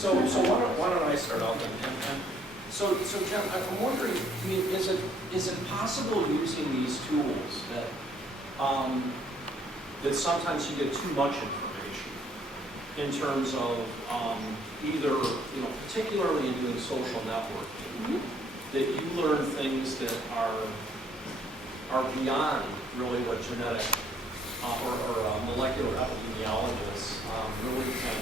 So why don't I start out then? So Jen, I'm wondering, I mean, is it possible using these tools that that sometimes you get too much information in terms of either, particularly in doing social networking, that you learn things that are beyond really what genetic or molecular epidemiologists really can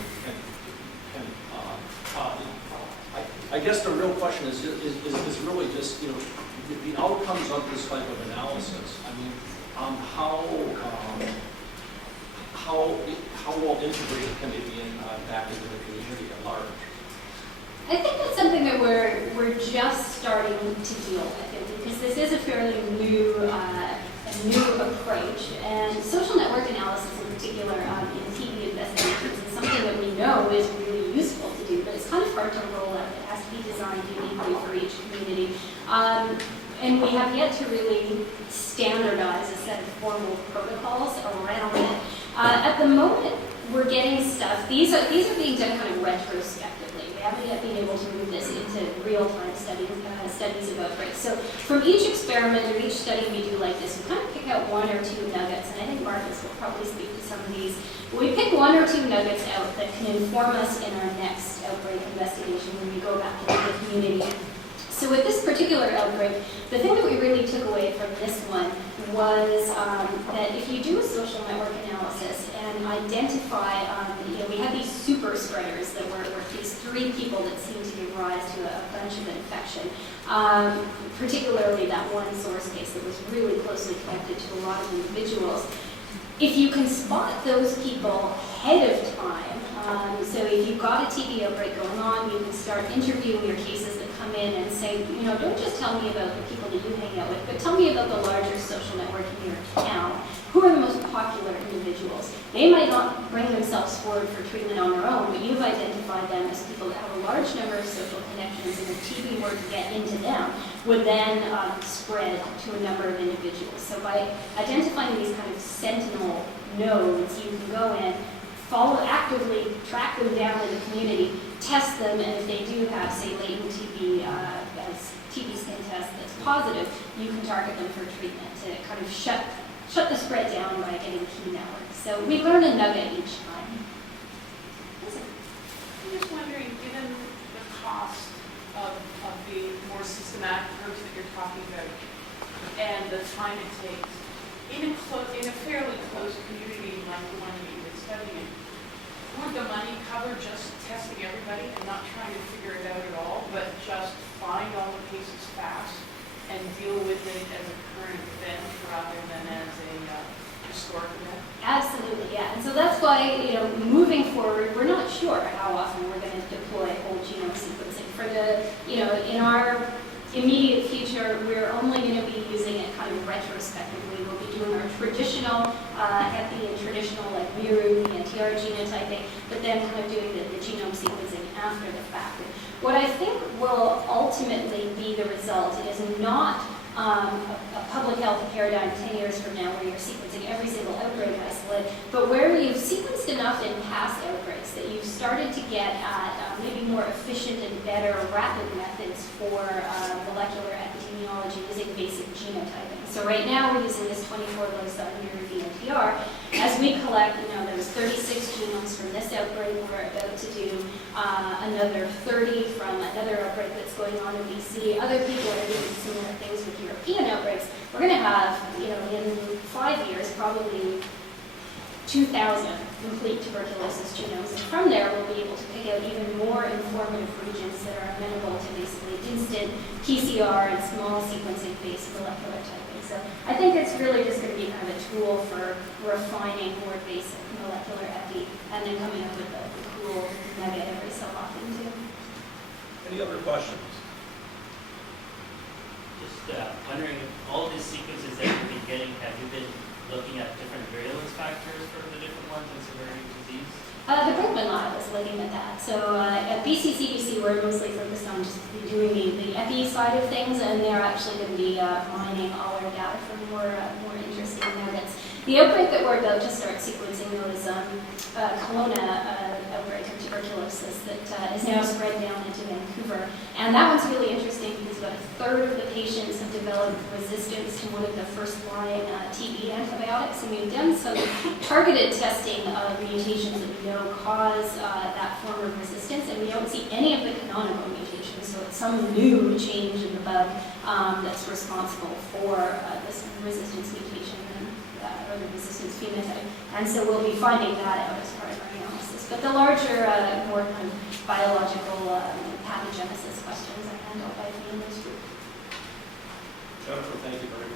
I guess the real question is really just, the outcomes of this type of analysis. I mean, how well integrated can they be back into the community at large? I think that's something that we're just starting to deal with, because this is a fairly new approach, and social network analysis in particular in TB investigations is something that we know is really useful to do, but it's kind of hard to roll out. It has to be designed uniquely for each community. And we have yet to really standardize a set of formal protocols around it. At the moment, we're getting stuff. These are being done kind of retrospectively. We haven't yet been able to move this into real-time studies of outbreaks. So from each experiment or each study we do like this, we kind of pick out one or two nuggets, and I think Marcus will probably speak to some of these. But we pick one or two nuggets out that can inform us in our next outbreak investigation when we go back into the community. So with this particular outbreak, the thing that we really took away from this one was that if you do a social network analysis and identify, we had these super spreaders that were these three people that seemed to give rise to a bunch of infection, particularly that one source case that was really closely connected to a lot of individuals. If you can spot those people ahead of time, so if you've got a TB outbreak going on, you can start interviewing your cases that come in and say, don't just tell me about the people that you hang out with, but tell me about the larger social network in your town. Who are the most popular individuals? They might not bring themselves forward for treatment on their own, but you've identified them as people that have a large number of social connections, and if TB were to get into them, would then spread to a number of individuals. So by identifying these kind of sentinel nodes, you can go in, actively track them down in the community, test them, and if they do have, say, latent TB, as TB skin test that's positive, you can target them for treatment to kind of shut the spread down by getting key networks. So we learn a nugget each time. I'm just wondering, given the cost of the more systematic approach that you're talking about and the time it takes, in a fairly close community like the one you've been studying, would the money cover just testing everybody and not trying to figure it out at all, but just find all the cases fast and deal with it as a current event rather than as a historic event? Absolutely, yeah. And so that's why, moving forward, we're not sure how often we're going to deploy whole genome sequencing. For the, in our immediate future, we're only going to be using it kind of retrospectively. We'll be doing our traditional epi and traditional like Miru, the NTR genotyping, but then kind of doing the genome sequencing after the fact. What I think will ultimately be the result is not a public health paradigm 10 years from now where you're sequencing every single outbreak isolate, but where you've sequenced enough in past outbreaks that you've started to get at maybe more efficient and better rapid methods for molecular epidemiology using basic genotyping. So right now we're using this 24-loci VNTR. As we collect, there was 36 genomes from this outbreak. We're about to do another 30 from another outbreak that's going on in BC. Other people are doing similar things with European outbreaks. We're going to have, in 5 years, probably 2,000 complete tuberculosis genomes. And from there, we'll be able to pick out even more informative regions that are amenable to basically instant PCR and small sequencing-based molecular typing. So I think it's really just going to be kind of a tool for refining more basic molecular epi and then coming up with a cool nugget every so often, too. Any other questions? Just wondering, all these sequences that you've been getting, have you been looking at different virulence factors for the different ones in severity of disease? The Berkman lab is looking at that. So at BCCDC, we're mostly focused on just doing the epi side of things, and they're actually going to be mining all our data for more interesting nuggets. The outbreak that we're about to start sequencing, though, is Kelowna outbreak of tuberculosis that is now spread down into Vancouver. And that one's really interesting because about a third of the patients have developed resistance to one of the first-line TB antibiotics. And we've done some targeted testing of mutations that we know cause that form of resistance, and we don't see any of the canonical mutations. So it's some new change in the bug that's responsible for this resistance mutation or the resistance phenotype. And so we'll be finding that out as part of our analysis. But the larger, more kind of biological pathogenesis questions are handled by the industry. Jennifer, thank you very much.